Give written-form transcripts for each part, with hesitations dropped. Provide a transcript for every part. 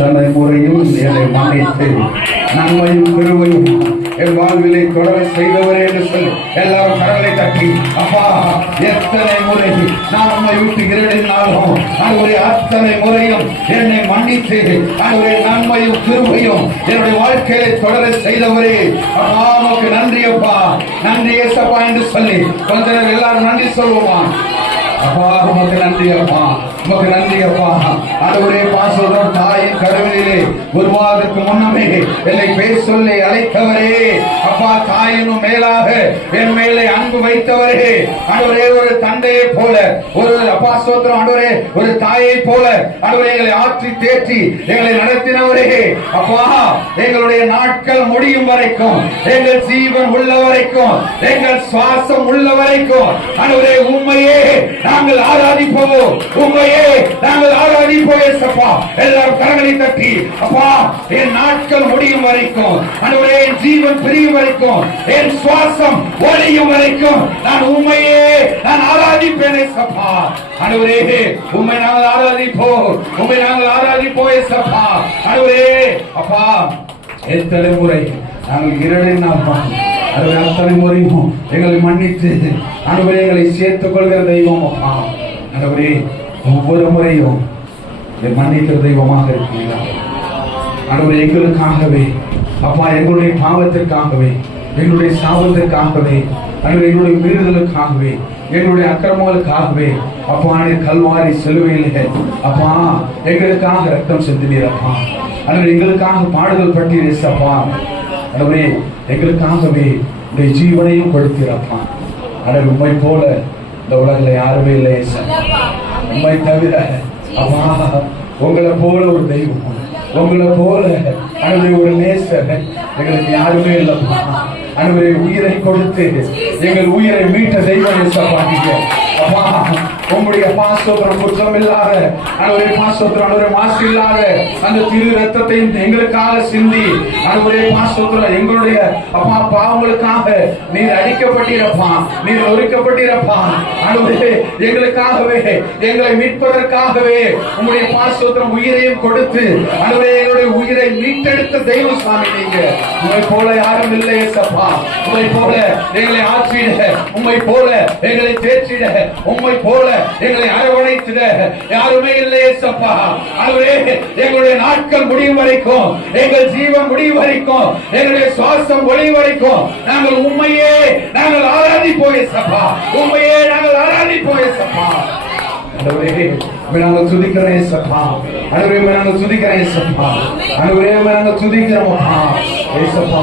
அத்தனை முறையும் என்னை மன்னித்து நன்மையும் கிருபையும் என் வாழ்விலை தொடர செய்தவரே என்று சொல்லி எல்லாரும் கடலை தட்டி, அப்பா எத்தனை முறை நான் உண்மை விட்டு இரடினாலும் அவருடைய அத்தனை முறையும் என்னை மன்னித்து அவருடைய நன்மையும் கிருபையும் என்னுடைய வாழ்க்கையை தொடர செய்தவரே, அப்பா உமக்கு நன்றி அப்பா, நன்றி ஏசப்பா என்று சொல்லி கொஞ்ச நேரம் எல்லாரும் நன்றி சொல்லுவோமா? அப்பா உமக்கு நன்றி அப்பா, உமக்கு நன்றி அப்பா. ஆண்டவரே பாசத்துடன் தாயின் கருவிலே உருவாவதற்கு முன்னமே என்னை பேர் சொல்லி அழைத்தவரே, அப்பா தாயினும் மேலாக என் மேலே அன்பு வைத்தவரே, ஆண்டவரே ஒரு தந்தையை போல, ஒரு அப்பா சோத்திரம் ஆண்டவரே ஒரு தாயை போல ஆண்டவரே எங்களை ஆற்றி தேற்றி எங்களை நடத்தினவரே, அப்பா எங்களுடைய நாட்கள் முடியும் வரைக்கும், எங்கள் ஜீவன் உள்ள வரைக்கும், எங்கள் சுவாசம் உள்ள வரைக்கும் ஆண்டவரே உம்மையே நாங்கள் ஆராதிப்போம், உம்மையே நாங்கள் ஆராதிப்போம் ஏசப்பா. எல்லாரும் கரங்களை தட்டி, அப்பா என் நாட்கள் முடியும் வரைக்கும், ஆண்டவரே என் ஜீவன் பிரியும் வரைக்கும், என் சுவாசம் ஒழியும் வரைக்கும் நான் உம்மையே நான் ஆராதிப்பேன் ஏசப்பா. ஆண்டவரே உம்மை நாங்கள் ஆராதிப்போம், உம்மை நாங்கள் ஆராதிப்போம் ஏசப்பா. ஆண்டவரே அப்பா எத்தனை முறை நாங்கள் இரடினாப்பா, அத்தனை முறையும் எங்களை மன்னித்து ஆண்டவரே எங்களை சேர்த்துக் கொள்கிற தெய்வம் அப்பா. ஆண்டவரே ஒவ்வொரு முறையும் மன்னிக்கிற தெய்வமாக இருக்கிறீர்களா ஆண்டவரே? எங்களுக்காகவே அப்பா, எங்களுடைய பாவத்திற்காகவே, எங்களுடைய சாபத்திற்காகவே, எங்களுடைய மீறுதலுக்காகவே, எங்களுடைய அக்கிரமங்களுக்காகவே அப்பா கல்வாரி சிலுவையிலே அப்பா எங்களுக்காக ரத்தம் சிந்தினீர் அப்பா. ஆண்டவரே எங்களுக்காக பாடுதல் பட்டீர் அப்பா. ஆண்டவரே எங்களுக்காகவே இந்த ஜீவனையும் கொடுத்தீரப்பா. ஆனால் உண்மை போல இந்த உலகில யாருமே இல்லை, உண்மை தவிர அப்பா உங்களை போல ஒரு தெய்வம், உங்களை போல அனுபவி ஒரு நேசர் எங்களுக்கு யாருமே இல்லப்பா. அனுபவி உயிரை கொடுத்து எங்கள் உயிரை மீட்ட தெய்வம் அப்பா. உங்களுடைய பாசோத்திரம் குற்றம் இல்லாத அனுபவி பாசோத்திரம் அனுபவி மாசு இல்லாத அந்த திரு ரத்தத்தையும் எங்களுக்காக சிந்தி அனுபவி பாசோத்திரம் எங்களுடைய அப்பா பாவங்களுக்காக நீர் அடிக்கப்பட்டீரப்பா, நீர் நொறுக்கப்பட்டீரப்பா. அனுபவி எங்களுக்காகவே, எங்களை மீட்பதற்காகவே உங்களுடைய பாசோத்திரம் உயிரையும் கொடுத்து அனுபவி எங்களுடைய உயிரை மீட்டெடுத்த தெய்வம் சுவாமி. நீங்க உண்மை போல யாரும் இல்லை சப்பா. உண்மை போல எங்களை ஆற்றிட, உண்மை போல எங்களை தேற்றிட, உண்மை போல எங்களை அரவணைத்திட யாருமே இல்லையே சப்பா. அதுவே எங்களுடைய நாட்கள் முடியும் வரைக்கும், எங்கள் ஜீவன் முடியும் வரைக்கும், எங்களுடைய சுவாசம் ஒளி வரைக்கும் நாங்கள் உண்மையே நாங்கள் ஆராதிப்போம் சப்பா, உண்மையே நாங்கள் ஆராதிப்போம் சப்பா. நாங்கள் துதிக்கிறேன் சப்பா, அனுவே நாங்கள் துதிக்கிறேன் சப்பா, அனுவே நாங்கள் துதிக்கிறோம் சப்பா.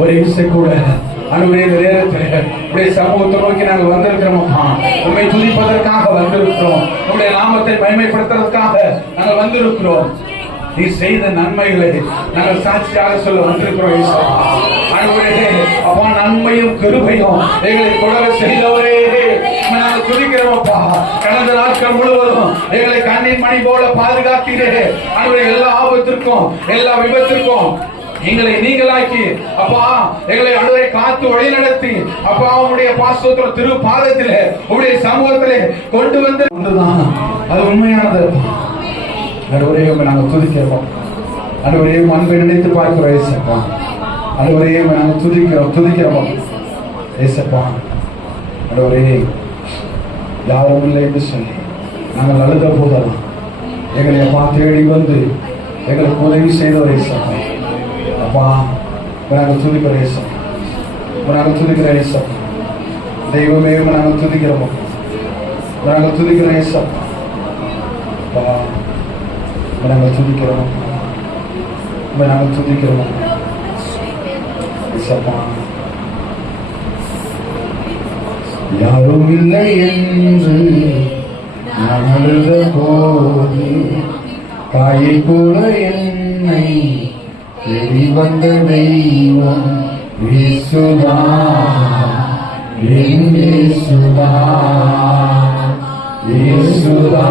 ஒரு இசை கூட அனுடைய நேரத்தில் சமூகத்தை நோக்கி நாங்கள் வந்திருக்கிறோம்ப்பா. உண்மை துதிப்பதற்காக வந்திருக்கிறோம், உங்களுடைய நாமத்தை மகிமைப்படுத்துவதற்காக நாங்கள் வந்திருக்கிறோம். நீ செய்த நன்மைகளை நாங்கள் சாட்சியாக சொல்ல வந்திருக்கிறோம். அப்பா நன்மையும் கிருபையும் எங்களை தொடர செய்தவரே நாங்கள் துதிக்கிறோம்ப்பா. கடந்த நாட்கள் முழுவதும் எங்களை கண்ணின் மணி போல பாதுகாத்தீரே. அவருடைய எல்லா ஆபத்திற்கும், எல்லா விபத்திற்கும் எங்களை நீங்களாக்கி அப்பா எங்களை அனுரை காத்து வழி நடத்தி அப்பா உங்களுடைய பாசோத்திர திரு பாதத்திலே உங்களுடைய சமூகத்திலே கொண்டு வந்து ஒன்றுதான் அது உண்மையானது. அனைவரையும் நாங்கள் துதிக்கிறோம், அனைவரையும் அன்பை நினைத்து பார்க்கிறோம் ஏசப்பா. அனைவரையும் நாங்கள் துதிக்கிறோம் ஏசப்பா. அனைவரே யாரும் இல்லை என்று சொல்லி நாங்கள் அழுத போதெல்லாம் எங்களை அப்பா தேடி வந்து எங்களுக்கு உதவி செய்தவர் ஏசப்பா. அப்பா நாங்கள் துதிக்கிறோம் ஏசப்பா, நாங்கள் துதிக்கிறோம் ஏசப்பா. தெய்வமே நாங்கள் துதிக்கிறோம், நாங்கள் துதிக்கிறோம் ஏசப்பா. அப்பா நாங்கள் துதிக்கிறோம், நாங்கள் துதிக்கிறோம் ஏசப்பா. யாரும் இல்லை என்று நான் அழுத போது தாயை போல என்னை தேடி வந்த தெய்வம் இயேசுதா, என் இயேசுதா, இயேசுதா,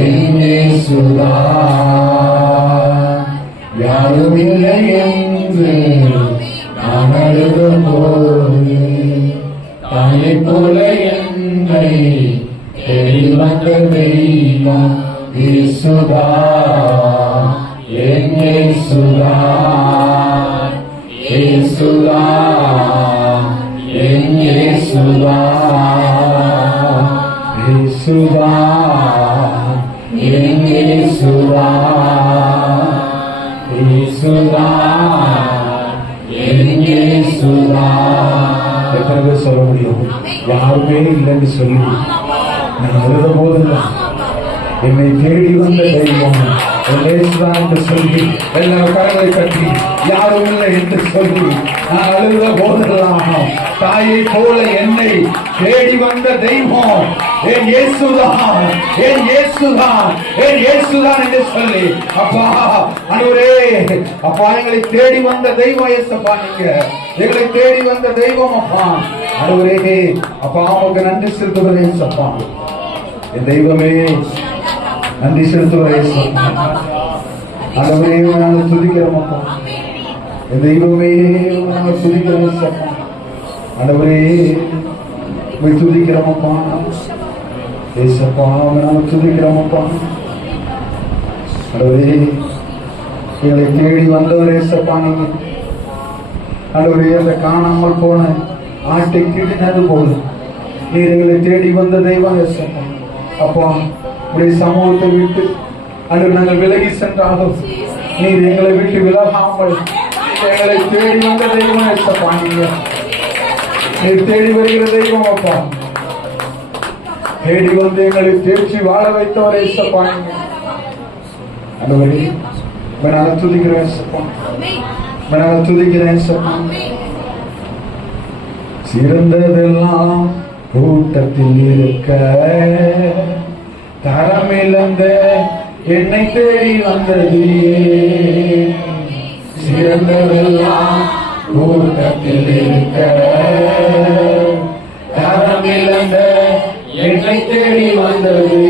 என் இயேசுதா. யாரும் இல்லை என்று நான் அழுத போது தாயை போல என்னை தேடி வந்த தெய்வம் இயேசுதா. எத்தனை பேர் சொல்ல முடியும்? யாருமே இல்லைன்னு சொல்லி நான் எழுத போதுதான் என்னை தேடி வந்த தெய்வம் என்று சொல்லி எல்லா கரங்களை கட்டி யாரும் இல்லை என்று சொல்லி நான் அழுத போதெல்லாம் தாயை போல என்னை தேடி வந்த தெய்வம் என் இயேசுதான், என் இயேசுதான், என் இயேசுதான் என்று சொல்லி அப்பா ஆண்டவரே, அப்பா எங்களை தேடி வந்த தெய்வம் இயேசுப்பா, நீங்க எங்களை தேடி வந்த தெய்வம் அப்பா ஆண்டவரே. அப்பா உங்களுக்கு நன்றி செலுத்துகிறேன் இயேசுப்பா, என் தெய்வமே நன்றி செலுத்துகிறேன் இயேசுப்பா. ஆண்டவரே நாங்கள் துதிக்கிறோம் அப்பா, என் தெய்வமே நாங்கள் துதிக்கிறோம் இயேசுப்பா. ஆண்டவரே உம்மை துதிக்கிறோம் அப்பா இயேசுப்பா, நாங்கள் துதிக்கிறோம் அப்பா. ஆண்டவரே எங்களை தேடி வந்தவர் இயேசுப்பா, நீங்க ஆண்டவரே அந்த காணாமல் போன ஆட்டை கிட்டினது போல நீர் எங்களை தேடி வந்த தெய்வம் இயேசுப்பா. அப்பா உடைய சமூகத்தை விட்டு அன்று நாங்கள் விலகி சென்றாலும் நீர் எங்களை விட்டு விலகாமல் எங்களை தேடி வந்த தெய்வம் இயேசுப்பா. நீர் தேடி வருகிற தெய்வம் அப்பா, தேடி வந்து எங்களை தேர்ச்சி வாழ வைத்தவர் இயேசுப்பா. ஆண்டவரே நான் துதிக்கிறேன் இயேசுப்பா, நான் துதிக்கிறேன் இயேசுப்பா. சிறந்ததெல்லாம் கூட்டத்தில் இருக்க தரமிழந்த என்னை தேடி வந்தது, சிறந்ததெல்லாம் கூட்டத்தில் இருக்க தரமிழந்த என்னை தேடி வந்தது.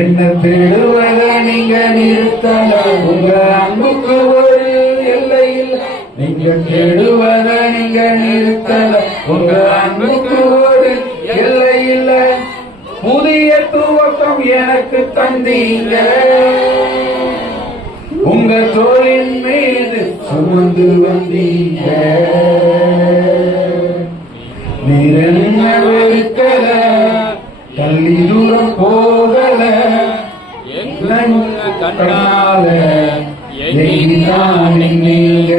என்ன தேடுவத நீங்க நிறுத்தல, உங்க அன்புக்கு ஒரு எல்லை இல்லை. நீங்க தேடுவத நீங்க நிறுத்தல, உங்க அன்புக்கு ஒரு எல்லை இல்லை. புதிய துவக்கம் எனக்கு தந்தீங்க, உங்க தோளின் மீது சுமந்து வந்தீங்க. நீர் என்ன வெறுக்கல, தள்ளி தூரம் போகல, கண்ணால எங்கிதான் நீங்க.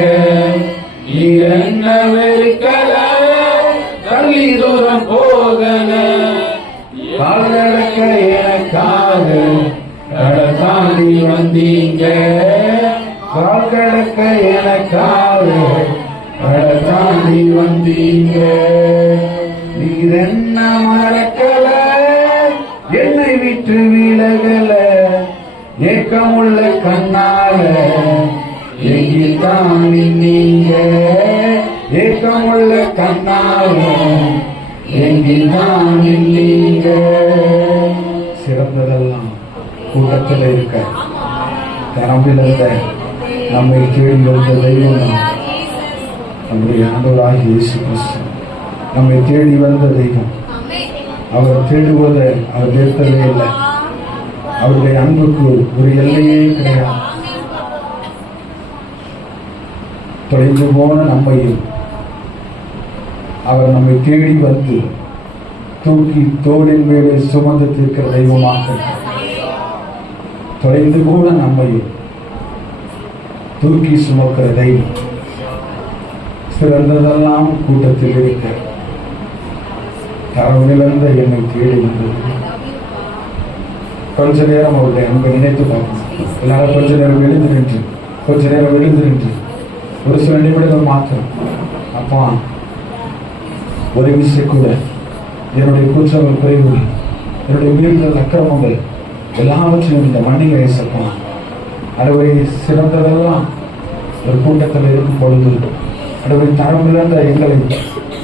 நீர் என்ன வெறுக்கல, தள்ளி தூரம் போகல, காலடக்க எனக்காக கடல் தாண்டி வந்தீங்க. கால்கடக்க எனக்காக கடல் தாண்டி வந்தீங்க. நீர் என்ன மறக்கல, என்னை விட்டு விலகல, ஏக்கமுள்ள கண்ணால எங்கிதான் நீங்க. ஏக்கமுள்ள கண்ணால எங்கிதான் நீங்க. சிறந்ததெல்லாம் கூட்டத்தில் இருக்க தரம்பிலிருந்த நம்மை தேடி வந்த தெய்வம் நம்முடைய ஆண்டவராகிய இயேசு கிறிஸ்து. நம்மை தேடி வந்த தெய்வம். அவர் தேடுவதை அவர் நிறுத்தவே இல்லை. அவருடைய அன்புக்கு ஒரு எல்லையே கிடையாது. தொலைந்து போன நம்மையும் அவர் நம்மை தேடி வந்து தூக்கி தோளின் மேலே சுமந்து தீர்க்கிற தெய்வமாக, தொலைந்து போன நம்மையும் தூக்கி சுமக்கிற தெய்வம். சிறந்ததெல்லாம் கூட்டத்தில் இருக்க தரவிழந்த என்னை தேடி வந்தது. கொஞ்ச நேரம் அவருடைய அன்பை நினைத்து பார்க்கணும். எல்லாரும் கொஞ்ச நேரம் எழுந்து நின்று, கொஞ்ச நேரம் எழுந்து நின்று ஒரு சில நிமிடங்கள் மாத்திரம் அப்பா ஒரு விஷயம் கூட என்னுடைய குற்றங்கள், குறைவுகள், என்னுடைய மீறுதல், அக்கிரமங்கள் எல்லாவற்றையும் இந்த மண்ணில் ஏசப்போம். அதுவரை சிறந்ததெல்லாம் ஒரு கூட்டத்தில் இருக்கும் பொழுது அதுவரை தரமிழந்த எங்களை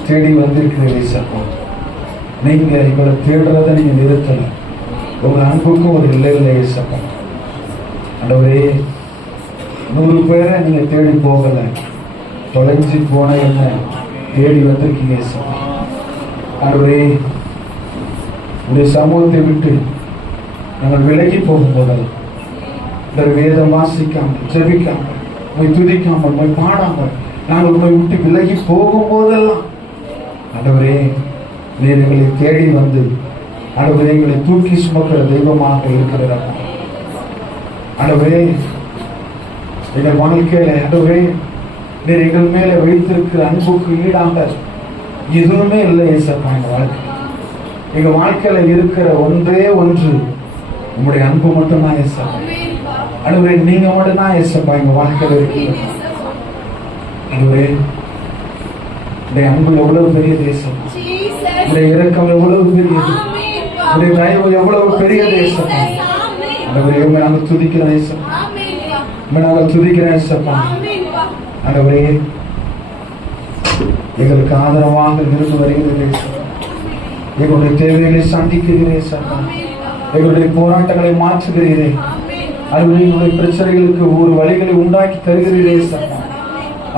தேடி வந்திருக்கிற ஏசப்போம். நீங்க எங்களை தேடுறதை நீங்க நிறுத்தல, உங்க அன்புக்கும் ஒரு இல்லை இல்லை ஏசப்போம். அதுவரே 100 பேரை நீங்க தேடி போகல, தொலைஞ்சி போன என்ன தேடி வந்திருக்கீங்க ஏசப்பா. அதுவரே உடைய சமூகத்தை விட்டு நாங்கள் விலகி போகும்போதெல்லாம் வேதம் வாசிக்காமல், ஜெபிக்காமல், உண்மை துதிக்காமல், உண்மை பாடாமல் நாங்கள் உண்மை விட்டு விலகி போகும்போதெல்லாம் ஆண்டவரே நீர் எங்களை தேடி வந்து ஆண்டவரே எங்களை தூக்கி சுமக்கிற தெய்வமாக இருக்கிறதா ஆண்டவரே. எங்கள் வாழ்க்கையில ஆண்டவரே நீர் எங்கள் மேல வைத்திருக்கிற அன்புக்கு ஈடாக எதுவுமே இல்லை ஏசப்பா. எங்க வாழ்க்கையில இருக்கிற ஒன்றே ஒன்று உங்களுடைய அன்பு மட்டும்தான் ஏசப்பா. ஆண்டவரே நீங்க மட்டும்தான் ஏசப்பா எங்க வாழ்க்கையில இருக்கீங்க. ஆண்டவரே உடைய அன்பு எவ்வளவு பெரிய தேசம், உடைய இரக்கம் எவ்வளவு பெரியது, உடைய தயவு எவ்வளவு பெரிய தேசம். ஆண்டவரே நாங்கள் துதிக்கிறோம் ஏசப்பா, நாங்கள் துதிக்கிறோம் ஏசப்பா. ஆண்டவரே எங்களுக்கு ஆதரவாக இருந்து வருகிறது, எங்களுடைய தேவைகளை சந்திக்கிறீரே சப்பா, எங்களுடைய போராட்டங்களை மாற்றுகிறீரே, அதுவே எங்களுடைய பிரச்சனைகளுக்கு ஒரு வழிகளை உண்டாக்கி தருகிறீரே சப்பா.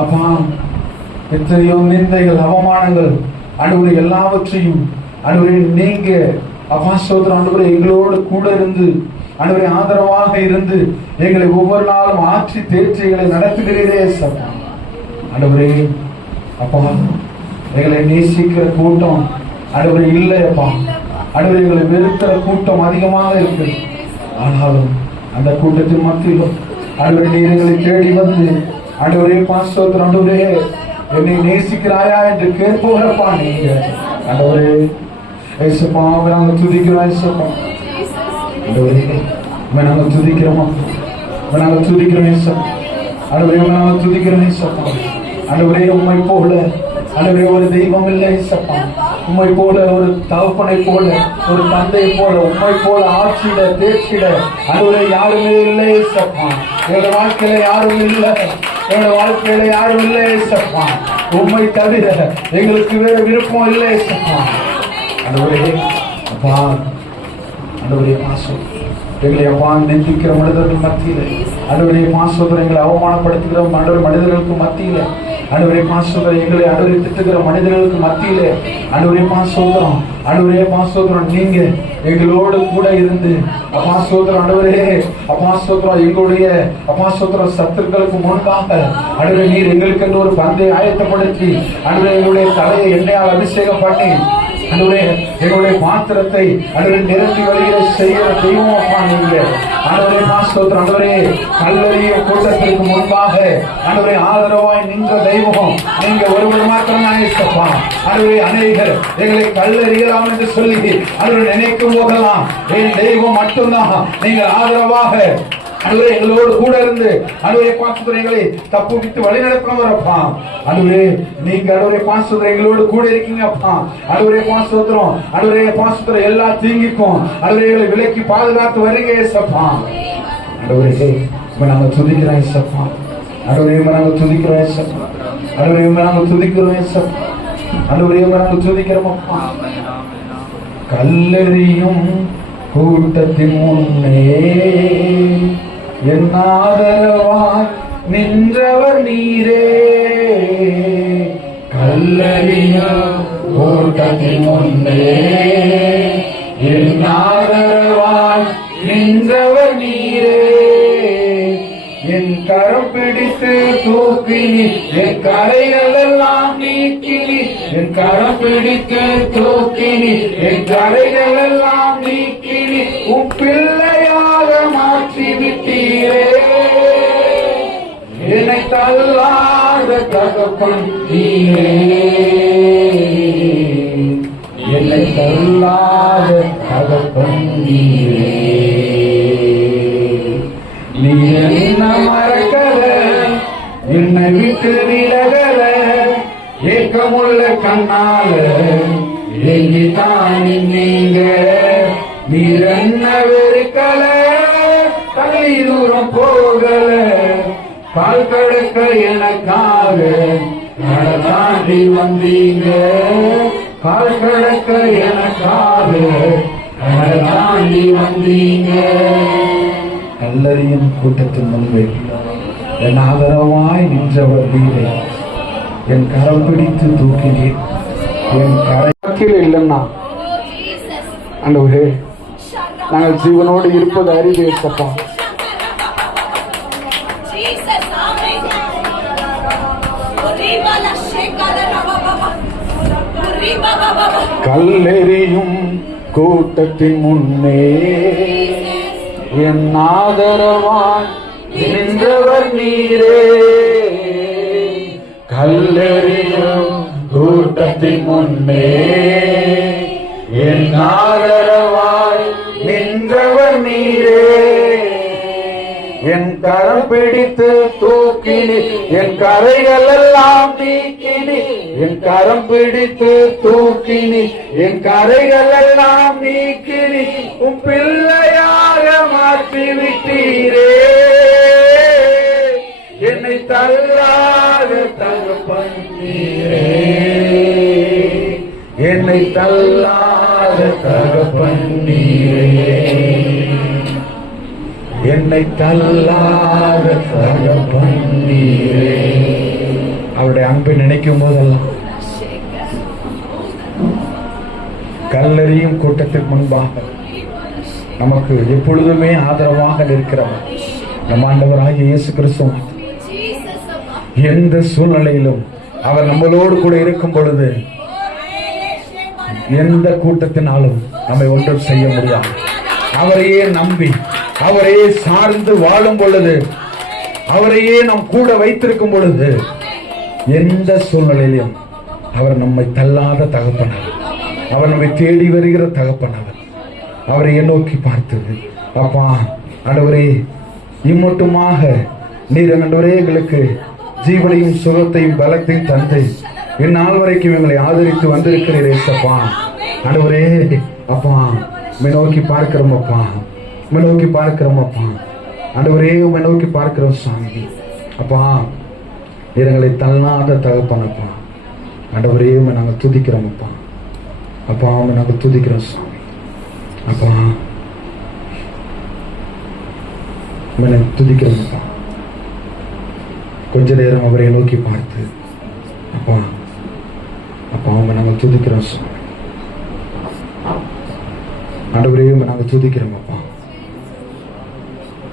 அப்பா எத்தனையோ நிந்தைகள் அவமானங்கள் ஆண்டவரே எல்லாவற்றையும் ஆண்டவரே நீங்க அப்பா சோதரன் ஆண்டவரே எங்களோடு கூட இருந்து ஆண்டவரே ஆதரவாக இருந்து எங்களை ஒவ்வொரு நாளும் ஆற்றி தேற்றி எங்களை நடத்துகிறீரே சப்பா. ஆண்டவரே அப்பா எங்களை நேசிக்கிற கூட்டம் ஆண்டவரே இல்லையப்பா, ஆண்டவரே எங்களை வெறுக்கிற கூட்டம் அதிகமாக இருக்கு. ஆனாலும் அந்த கூட்டத்தின் மத்தியிலும் ஆண்டவரே நீர் எங்களை தேடி வந்து ஆண்டவரே பாஸ்தோத்திரம் ஆண்டவரே என்னை நேசிக்கிறாயா என்று கேட்பவரப்பா நீங்க. ஆண்டவரே ஏசப்பா நாங்கள் துதிக்கிறோம் ஏசப்பா. ஆண்டவரே நாங்கள் துதிக்கிறோமா, நாங்கள் துதிக்கிறோம் ஏசப்பா. ஆண்டவரே நாங்கள் துதிக்கிறோம் ஏசப்பா. ஆண்டவரே உம்மை போல ஆண்டவரே ஒரு தெய்வம் இல்லை ஏசப்பா. உம்மை போல ஒரு தகப்பனை போல ஒரு தந்தை போல உம்மை போல ஆட்சியிட தேர்ச்சிட ஆண்டவரே யாருமே இல்லை ஏசப்பா. எங்களோட வாழ்க்கையில யாரும் இல்லை, எங்களோட வாழ்க்கையில யாரும் இல்லை ஏசப்பா. உம்மை தவிர எங்களுக்கு வேற விருப்பம் இல்லை ஏசப்பா. ஆண்டவரே அப்பா ஆண்டவரே பாசம் எங்களை அப்பா நிந்திக்கிற மனிதர்கள் மத்தியில ஆண்டவரே பாசோதரை எங்களை அவமானப்படுத்துகிற மனிதர்களுக்கு மத்தியில ஆண்டவரே பாசோதரை எங்களை ஆண்டவரை திட்டுகிற மனிதர்களுக்கு மத்தியில ஆண்டவரே பாசோதரம் ஆண்டவரே பாசோதரம் நீங்க எங்களோடு கூட இருந்து அப்பா சோதரம் ஆண்டவரே அப்பா சோதரம் எங்களுடைய அப்பா சோதரம் சத்துருக்களுக்கு முன்பாக ஆண்டவரே நீர் எங்களுக்கு என்று ஒரு பந்தை ஆயத்தப்படுத்தி ஆண்டவரே எங்களுடைய தலையை எண்ணெயால் அபிஷேகம் பண்ணி ஆண்டவரே எங்களுடைய பாத்திரத்தை ஆண்டவரே நிரம்பி வழிகிற செய்கிற தெய்வம் அப்பா நீங்க. ஆண்டவரே பாஸ்தோத்திரம் ஆண்டவரே கல்லறிய கூட்டத்திற்கு முன்பாக ஆண்டவரே ஆதரவாய் நின்ற தெய்வம் நீங்க ஒருவர் மாத்திரம் தான் ஏசப்பா. ஆண்டவரே அநேகர் எங்களை கல்லறியலாம் என்று சொல்லி ஆண்டவரே நினைக்கும் போதெல்லாம் என் தெய்வம் மட்டும்தான் நீங்கள் ஆதரவாக ஆண்டவரே எங்களோடு கூட இருந்து ஆண்டவரே பாஸ்தோத்திரங்களை தப்புவித்து வழி நடத்துறவரப்பா. ஆண்டவரே நீங்க ஆண்டவரே பாஸ்தோத்திரம் எங்களோடு கூட இருக்கீங்க அப்பா. ஆண்டவரே பாஸ்தோத்திரம் ஆண்டவரே பாஸ்தோத்திரம் எல்லா தீங்கிக்கும் ஆண்டவரே எங்களை விலக்கி பாதுகாத்து வருங்க ஏசப்பா. ஆண்டவரே நாங்கள் துதிக்கிறோம் ஏசப்பா. ஆண்டவரே நாங்கள் துதிக்கிறோம் ஏசப்பா. ஆண்டவரே நாங்கள் துதிக்கிறோம் ஏசப்பா. ஆண்டவரே நாங்கள் துதிக்கிறோம் அப்பா. கல்லெறியும் கூட்டத்தின் முன்னே என் ஆதரவாய் நின்றவர் நீரே. கல்லறியும் கூட்டத்தின் முன்னே என் ஆதரவாய் நின்றவர் நீரே. என் கரம் பிடித்து தூக்கினி என் கரைகள் எல்லாம் நீக்கினி. என் கரம் பிடித்து தூக்கினி என் கரைகள் எல்லாம் நீக்கினி. உன் பிள்ளையாக மாற்றி விட்டீரே. என்னை தள்ளாத தகப்பன் நீரே. என்னை தள்ளாத தகப்பன் நீரே. நீ என்ன மறக்கல, என்னை விட்டு விலகல. ஏக்கமுள்ள கண்ணால ஏங்கித்தான் நீங்க. நீர் என்ன வெறுக்கல, தள்ளி தூரம் போகல. பால் கடக்க எனக்காக தாண்டி வந்தீங்க. பால் கடக்க எனக்காக தாண்டி வந்தீங்க. கல்லறியும் கூட்டத்தின் முன்பே என் ஆதரவாய் நின்றவர் நீரே. என் கரம் பிடித்து தூக்கினீர். என் கரையில் இல்லைன்னா ஆண்டவரே நாங்கள் ஜீவனோடு இருப்பது அறிவு ஏசப்பா. கல்லெறியும் கூட்டத்தின் முன்னே என் ஆதரவாய் நின்றவர் நீரே. கல்லெறியும் கூட்டத்தின் முன்னே என் ஆதரவாய் நின்றவர் நீரே. என் கரம் பிடித்து தூக்கினி, என் கரைகள் எல்லாம் நீக்கினி. என் கரம் பிடித்து தூக்கினி, என் கரைகள் எல்லாம் நீக்கினி. உன் பிள்ளையாக மாற்றி விட்டீரே. என்னை தள்ளாத தகப்பன் நீரே. என்னை தள்ளாத தகப்பன் நீரே. என்னை தள்ளாத தகப்பன் நீரே. அவருடைய அன்பை நினைக்கும் போதெல்லாம் கல்லெறியும் கூட்டத்திற்கு முன்பாக நமக்கு எப்பொழுதுமே ஆதரவாக இருக்கிறவர் நம் ஆண்டவராகிய இயேசு கிறிஸ்து. எந்த சூழ்நிலையிலும் அவர் நம்மளோடு கூட இருக்கும் பொழுது எந்த கூட்டத்தினாலும் நம்மை ஒன்றும் செய்ய முடியாது. அவரையே நம்பி அவரையே சார்ந்து வாழும் பொழுது, அவரையே நம் கூட வைத்திருக்கும் பொழுது எந்த சூழ்நிலையிலும் அவர் நம்மை தள்ளாத தகப்பனார். அவர் நம்மை தேடி வருகிற தகப்பனார். அவரை நோக்கி பார்த்தது, அப்பா ஆண்டவரே, இம்மட்டுமாக நீர் ஆண்டவரே எங்களுக்கு ஜீவனையும் சுகத்தையும் பலத்தையும் தந்து இந்நாள் வரைக்கும் எங்களை ஆதரித்து வந்திருக்கிறீரே அப்பா. ஆண்டவரே அப்பா, உம்மை நோக்கி பார்க்கிறோம் அப்பா, உம்மை நோக்கி பார்க்கிறோம் அப்பா. ஆண்டவரே, உம்மை நோக்கி பார்க்கிறோம் சாமி. அப்பா, எங்களை தள்ளாத தகப்பனப்பா. ஆண்டவரே, உம்மை நாங்கள் துதிக்கிறோம் அப்பா. அப்பா, உம்மை நாங்கள் துதிக்கிறோம் சாமி. அப்பா, உம்மை நாங்கள் துதிக்கிறோம் அப்பா. கொஞ்ச நேரம் அவரை நோக்கி பார்த்து, அப்பா அப்பா உம்மை நாங்கள் துதிக்கிறோம் சாமி. ஆண்டவரே, உம்மை நாங்கள் துதிக்கிறோம் அப்பா.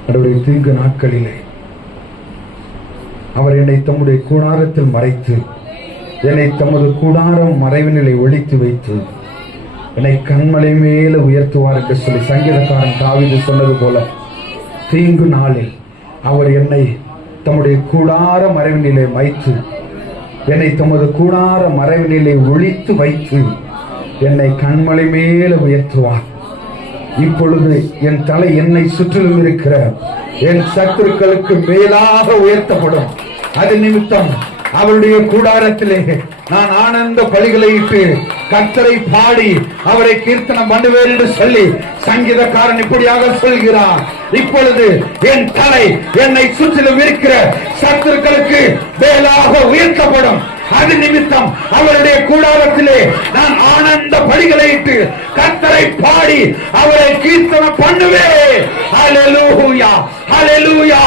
ஆண்டவரே, தீங்கு நாட்களிலே அவர் என்னை தம்முடைய கூடாரத்தில் மறைத்து, என்னை தமது கூடாரம் மறைவினிலை ஒழித்து வைத்து என்னை கண்மலை மேல உயர்த்துவார் என்று சொல்லி சங்கீதக்காரன் தாவீது சொன்னது போல, தீங்கு நாளில் அவர் என்னை தம்முடைய கூடார மறைவினிலை வைத்து, என்னை தமது கூடார மறைவினிலை ஒழித்து வைத்து என்னை கண்மலை மேல உயர்த்துவார். இப்பொழுது என் தலை என்னை சுற்றிலும் இருக்கிற என் சத்துருக்களுக்கு மேலாக உயர்த்தப்படும். அது நிமித்தம் அவருடைய கூடாரத்திலே நான் ஆனந்த பலிகளை இட்டு கர்த்தரை பாடி அவரை கீர்த்தனம் பண்ணுவேன் என்று சொல்லி சங்கீதக்காரன் இப்படியாக சொல்கிறார். இப்பொழுது என் தலை என்னை சுற்றிலும் இருக்கிற சத்துருக்களுக்கு மேலாக உயர்த்தப்படும். அது நிமித்தம் அவருடைய கூடாரத்திலே நான் ஆனந்த பலிகளை இட்டு கர்த்தரை பாடி அவரை கீர்த்தனம் பண்ணுவேன். ஹல்லேலூயா, ஹல்லேலூயா.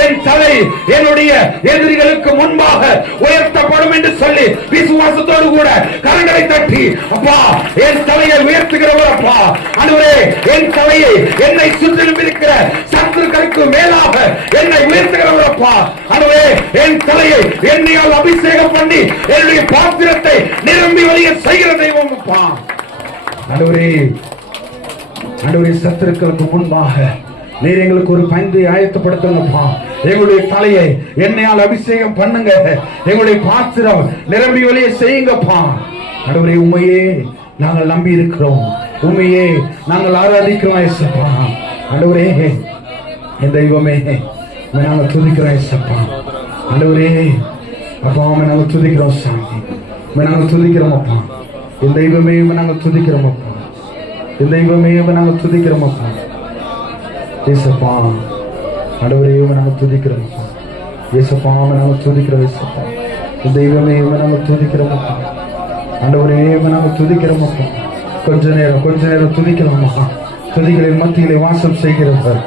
என் தலை என்னுடைய எதிரிகளுக்கு முன்பாக உயர்த்தப்படும் என்று சொல்லி விசுவாசத்தோடு கூட கரங்களை தட்டி, அப்பா என் தலையை உயர்த்துகிறவர் அப்பா. ஆண்டவரே, என் தலையை என்னை சுற்றிலும் இருக்கிற சத்துருக்களுக்கு மேலாக என்னை உயர்த்துகிறவர் அப்பா. ஆண்டவரே, என் தலையை என்னையால் அபிஷேகம் பண்ணி என்னுடைய பாத்திரத்தை நிரம்பி வழிய செய்கிற தெய்வம் அப்பா. ஆண்டவரே, ஆண்டவரே, சத்துருக்களுக்கு முன்பாக நீர் எங்களுக்கு ஒரு பந்தை ஆயத்தப்படுத்துங்கப்பா. எங்களுடைய தலையை எண்ணெயால் அபிஷேகம் பண்ணுங்க. எங்களுடைய பாத்திரம் நிரம்பி வழிய செய்யுங்கப்பா. ஆண்டவரே, உண்மையே நாங்கள் நம்பி இருக்கிறோம், உண்மையே நாங்கள் ஆராதிக்கிறோம் ஏசப்பா. ஆண்டவரே, என் தெய்வமே, நாங்கள் துதிக்கிறோம் ஏசப்பா. ஆண்டவரே அப்பா, நாங்கள் துதிக்கிறோம் சாமி, நாங்கள் துதிக்கிறோம் அப்பா. என் தெய்வமே, நாங்கள் துதிக்கிறோம் அப்பா. என் தெய்வமே, நாங்கள் துதிக்கிறோம் அப்பா. ஏசப்பா, ஆண்டவரே, நாங்கள் துதிக்கிறோம் அப்பா. ஏசப்பா, நாங்கள் துதிக்கிறோம் ஏசப்பா. என் தெய்வமே, நாங்கள் துதிக்கிறோம் அப்பா. ஆண்டவரே, நாங்கள் துதிக்கிறோம் அப்பா. கொஞ்ச நேரம் துதிக்கிறோம் அப்பா. துதிகளின் மத்தியிலே வாசம் செய்கிறவர்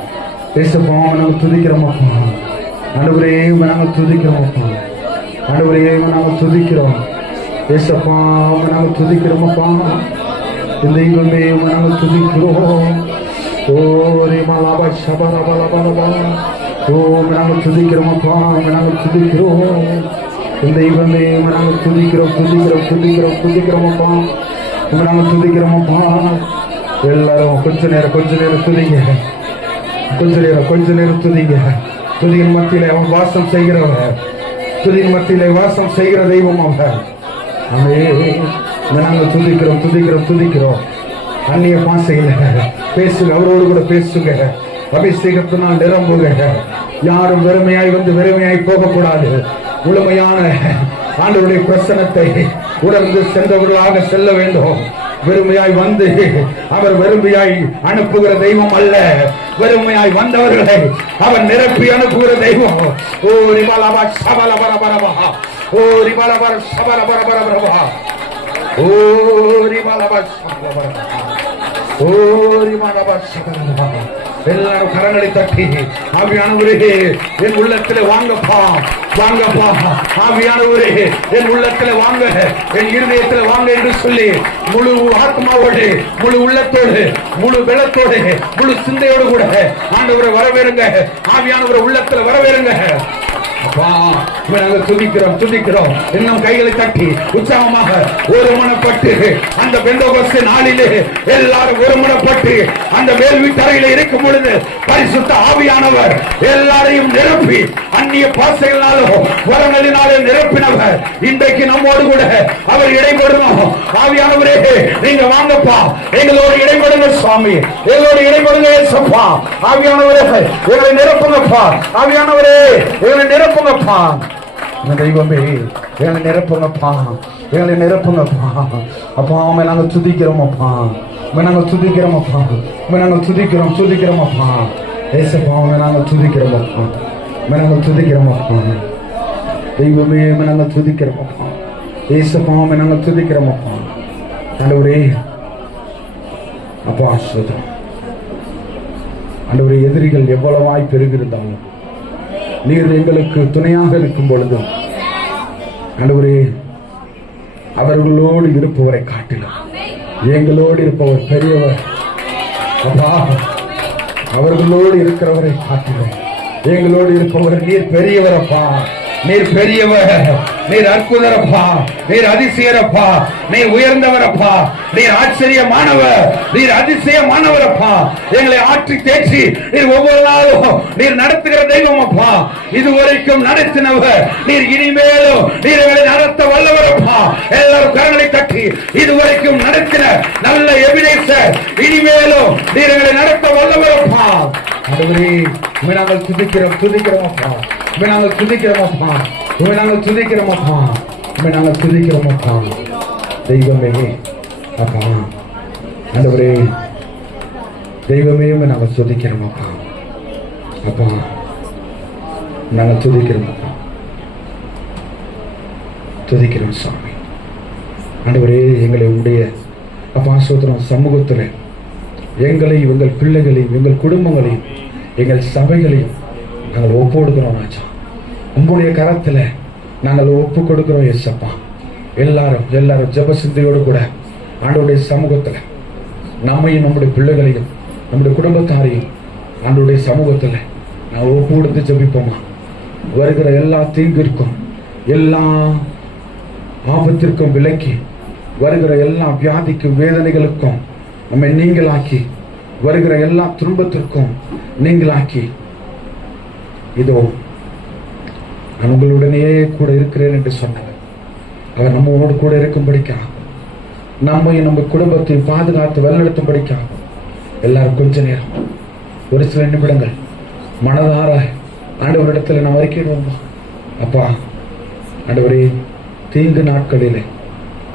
ஏசப்பா, நாங்கள் துதிக்கிறோம் அப்பா. ஆண்டவரே, நாங்கள் துதிக்கிறோம் அப்பா. ஆண்டவரே, நாங்கள் துதிக்கிறோம் ஏசப்பா, நாங்கள் துதிக்கிறோம் அப்பா. இந்த தெய்வமே, நாங்கள் துதிக்கிறோம். ஓரே மலாபா சபரபலபலபா. ஓ, நாங்கள் துதிக்கிறோம் அப்பா, நாங்கள் துதிக்கிறோம். இந்த தெய்வமே, நாங்கள் துதிக்கிறோம் அப்பா. நாங்கள் துதிக்கிறோம் அப்பா. எல்லாரும் கொஞ்ச நேரம் துதிங்க. கொஞ்ச நேரம் துதிங்க. துதியின் மத்தியிலே அவன் வாசம் செய்கிறவர். துதியின் மத்தியிலே வாசம் செய்கிற தெய்வம் அவர். நாங்கள் துதிக்கிறோம். அந்நிய பாசையில பேசுங்க. அவரோடு கூட பேசுங்க. அபிஷேகத்தினால் நிரம்புங்க. யாரும் வெறுமையாய் வந்து வெறுமையாய் போகக்கூடாது. முழுமையான ஆண்டவருடைய பிரசனத்தை உணர்ந்து சென்றவர்களாக செல்ல வேண்டும். வெறுமையாய் வந்து அவர் வெறுமையாய் அனுப்புகிற தெய்வம் அல்ல. வெறுமையாய் வந்தவர்களை அவர் நிரப்பி அனுப்புகிற தெய்வம். ஓ ரிபாலபா சபல பரபரபா. ஓ ரிபாலபா சபல பரபரபா. ஓ ரிபாலபா சபல பரபரபா. ஓ ரிபாலபா சபல பரபரபா. எல்லாரும் கரங்களை தட்டி ஆவியானவரே என் உள்ளத்திலே வாங்கப்பா. ஆவியானவரே என் உள்ளத்திலே வாங்க, என் இருதயத்திலே வாங்க என்று சொல்லி முழு ஆத்மாவோடு, முழு உள்ளத்தோடு, முழு பலத்தோடு, முழு சிந்தையோடு கூட ஆண்டவரை வரவேறுங்க. ஆவியானவரை உள்ளத்துல வரவேறுங்க. நாங்கள் துதிக்கிறோம். இன்னும் கைகளை தட்டி உற்சாகமாக ஒருமனப்பட்டு அந்த பெந்தோகோஸ்து நாளிலே எல்லாரும் ஒருமனப்பட்டு அந்த வேள்வி தரையில இருக்கும் பொழுது பரிசுத்த ஆவியானவர் எல்லாரையும் நிரப்பி அந்நிய பாசைகளினாலும் வரங்களினாலே நிரப்பினவர் இன்றைக்கு நம்மோடு கூட அவர் இடைபடணும். ஆவியானவரே நீங்க வாங்கப்பா, எங்களோடு இடைபடுங்க சுவாமி, எங்களோடு இடைபடுங்க ஏசப்பா. ஆவியானவரே எங்களை நிரப்புங்கப்பா. ஆவியானவரே எங்களை நிரப்புங்கப்பா. தெய்வமே எங்களை நிரப்புங்கப்பா. அப்பா அவன் நாங்கள் துதிக்கிறோமப்பா. நாங்கள் துதிக்கிறோமப்பா. ஏசப்பா நாங்கள் துதிக்கிறோமப்பா. தெய்வமே நாங்கள் துதிக்கிறோமப்பா. ஏசப்பா நாங்கள் துதிக்கிறோமப்பா. ஆண்டவரே அப்பா ஆசீர்வதியும். ஆண்டவரே எதிரிகள் எவ்வளவாய் பெருகிருந்தாலும் நீர் எங்களுக்கு துணையாக இருக்கும் பொழுது ஆண்டவரே அவர்களோடு இருப்பவரை காட்டிலும் எங்களோடு இருப்பவர் பெரியவர். அப்பா அவர்களோடு இருக்கிறவரை காட்டிலும் எங்களோடு இருப்பவர் நீர் பெரியவரப்பா. நீர் பெரியவர், நீர் அற்புதரப்பா, நீர் அதிசயரப்பா, நீர் உயர்ந்தவரப்பா, நீர் ஆச்சரியமானவர், நீர் அதிசயமானவரப்பா. எங்களை ஆற்றி தேற்றி நீர் ஒவ்வொரு நாளும் நீர் நடத்துகிற தெய்வம் அப்பா. இதுவரைக்கும் நடத்தினவர் நீர், இனிமேலும் நீர் எங்களை நடத்த வல்லவரப்பா. எல்லாரும் கரங்களை தட்டி இதுவரைக்கும் நடத்தின நல்ல எவிடன்ஸ் இனிமேலும் நீர் எங்களை நடத்த வல்லவரப்பா. நாங்கள் துதிக்கிறோமப்பா. நாங்கள் துதிக்கிறோமப்பா. தெய்வமே அப்பா, ஆண்டவரே தெய்வமே நாங்கள் துதிக்கிறோமப்பா. அப்பா நாங்கள் துதிக்கிறோம் சாமி. ஆண்டவரே எங்களை உடைய அப்பா சோதரம் சமூகத்தில் எங்களையும் எங்கள் பிள்ளைகளையும் எங்கள் குடும்பங்களையும் எங்கள் சபைகளையும் நாங்கள் ஒப்பு கொடுக்கிறோம் ராஜா. உங்களுடைய கரத்துல நாங்கள் ஒப்பு கொடுக்கிறோம் ஏசப்பா. எல்லாரும் ஜெப சிந்தையோடு கூட ஆண்டவருடைய சமூகத்துல நம்மையும் நம்முடைய பிள்ளைகளையும் நம்முடைய குடும்பத்தாரையும் ஆண்டவருடைய சமூகத்துல நாங்கள் ஒப்பு கொடுத்து ஜெபிப்போமா. வருகிற எல்லா தீங்கிற்கும் எல்லா ஆபத்திற்கும் விலக்கி, வருகிற எல்லா வியாதிக்கும் வேதனைகளுக்கும் நம்மை நீங்களாக்கி, வருகிற எல்லா துன்பத்திற்கும் நீங்களாக்கி, இதோ நான் உங்களுடனே கூட இருக்கிறேன் என்று சொன்னவர் அவர் நம்மோடு கூட இருக்கும்படிக்காக, நம்மையும் நம்ம குடும்பத்தை பாதுகாத்து வழிநடத்தும்படிக்காக எல்லாரும் கொஞ்ச நேரம் ஒரு சில நிமிடங்கள் மனதார ஆண்டவரிடத்தில் நாம் அறிக்கையிடுவோம். அப்பா ஆண்டவரே தீங்கு நாட்களிலே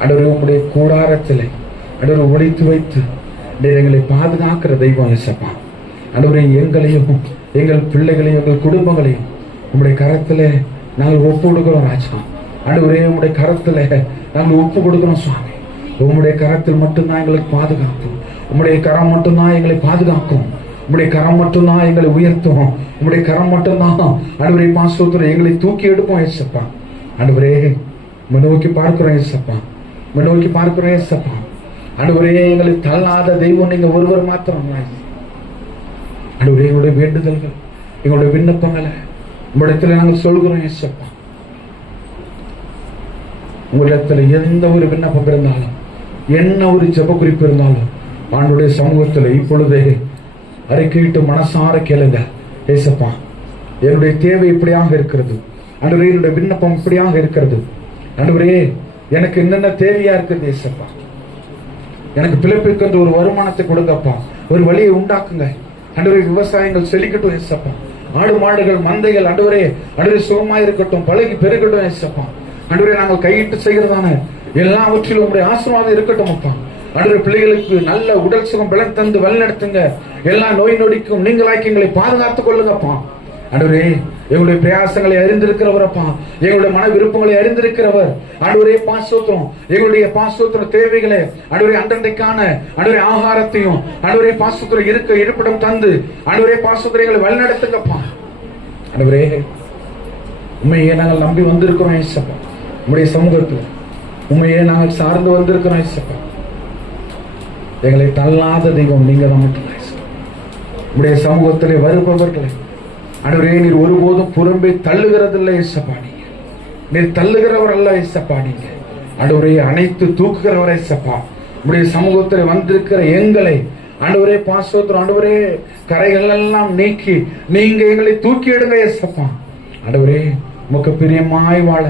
ஆண்டவரே உங்களுடைய கூடாரத்திலே ஆண்டவரை ஒழித்து வைத்து எங்களை பாதுகாக்கிற தெய்வம் ஏசப்பா. ஆண்டவரே எங்களையும் எங்கள் பிள்ளைகளையும் எங்கள் குடும்பங்களையும் உங்களுடைய கரத்திலே நாங்கள் ஒப்பு கொடுக்கிறோம் ராஜா. ஆண்டவரே உங்களுடைய கரத்திலே நாங்கள் ஒப்பு கொடுக்கிறோம் சுவாமி. உங்களுடைய கரத்தில் மட்டும்தான் எங்களுக்கு பாதுகாக்கும். உங்களுடைய கரம் மட்டும்தான் எங்களை பாதுகாக்கும். உங்களுடைய கரம் மட்டும்தான் எங்களை உயர்த்தும். உங்களுடைய கரம் மட்டும்தான் ஆண்டவரே பாசத்துல எங்களை தூக்கி எடுப்போம் ஏசப்பா. ஆண்டவரே நோக்கி பார்க்கிறோம் ஏசப்பா. நோக்கி பார்க்கிறோம் ஏசப்பா. ஆண்டவரே எங்களை தள்ளாத தெய்வம் நீங்க ஒருவர் மாத்திரம். ஆண்டவரே எங்களுடைய வேண்டுதல்கள் எங்களுடைய விண்ணப்பங்களை உங்களிடத்துல நாங்கள் சொல்கிறோம் ஏசப்பா. உங்களிடத்துல எந்த ஒரு விண்ணப்பம் இருந்தாலும், என்ன ஒரு ஜெப குறிப்பு இருந்தாலும் ஆண்டுடைய சமூகத்தில் இப்பொழுதே அறிக்கையிட்டு மனசார கேளுங்க. ஏசப்பா, என்னுடைய தேவை இப்படியாக இருக்கிறது ஆண்டவரே, என்னுடைய விண்ணப்பம் இப்படியாக இருக்கிறது ஆண்டவரே, எனக்கு என்னென்ன தேவையா இருக்குது ஏசப்பா, எனக்கு பிழைப்புக்கு ஒரு வருமானத்தை கொடுங்கப்பா, ஒரு வழியை உண்டாக்குங்க ஆண்டவரே, விவசாயங்கள் செழிக்கட்டும் ஏசப்பா, ஆடு மாடுகள் மந்தைகள் ஆண்டவரே சுகமா இருக்கட்டும், பழகி பெருகட்டும் ஏசப்பா ஆண்டவரே, நாங்கள் கையிட்டு செய்கிறதான எல்லாவற்றிலும் உங்களுடைய ஆசீர்வாதம் இருக்கட்டும் அப்பா ஆண்டவரே, பிள்ளைகளுக்கு நல்ல உடல் சுகம் பலன் தந்து வழிநடத்துங்க, எல்லா நோய் நொடிக்கும் நீங்களாக்கி எங்களை பாதுகாத்துக் கொள்ளுங்கப்பா ஆண்டவரே, எங்களுடைய பிரயாசங்களை அறிந்திருக்கிறவரப்பா, எங்களுடைய மன விருப்பங்களை அறிந்திருக்கிறவர் ஆண்டவரே, பாசோத்திரம் எங்களுடைய பாசோத்திர தேவைகளை ஆண்டவரே, அன்றன்றைக்கான ஆண்டவரே ஆகாரத்தையும் ஆண்டவரே பாசோத்திரம் இருக்க இருப்பிடம் தந்து ஆண்டவரே பாசோத்திரங்களை வழிநடத்துங்கப்பா ஆண்டவரே, உண்மையே நாங்கள் நம்பி வந்திருக்கிறோம் ஏசப்பா, உங்களுடைய சமூகத்தில் உண்மையே நாங்கள் சார்ந்து வந்திருக்கிறோம் ஏசப்பா, எங்களை தள்ளாத தெய்வம் நீங்க தான் மட்டும் உங்களுடைய சமூகத்திலே வருபவர்களை ஆண்டவரே, நீர் ஒருபோதும் புறம்பே தள்ளுகிறதில்லை ஏசப்பா, நீர் தள்ளுகிறவர் அல்ல ஏசப்பா, நீங்க ஆண்டவரே அனைத்து தூக்குகிறவர் ஏசப்பா, உங்களுடைய சமூகத்தில் வந்திருக்கிற எங்களை ஆண்டவரே பாசோத்திரம் ஆண்டவரே, கரைகள் எல்லாம் நீக்கி நீங்க எங்களை தூக்கி எடுங்க ஏசப்பா ஆண்டவரே, உமக்கு பிரியமாய் வாழ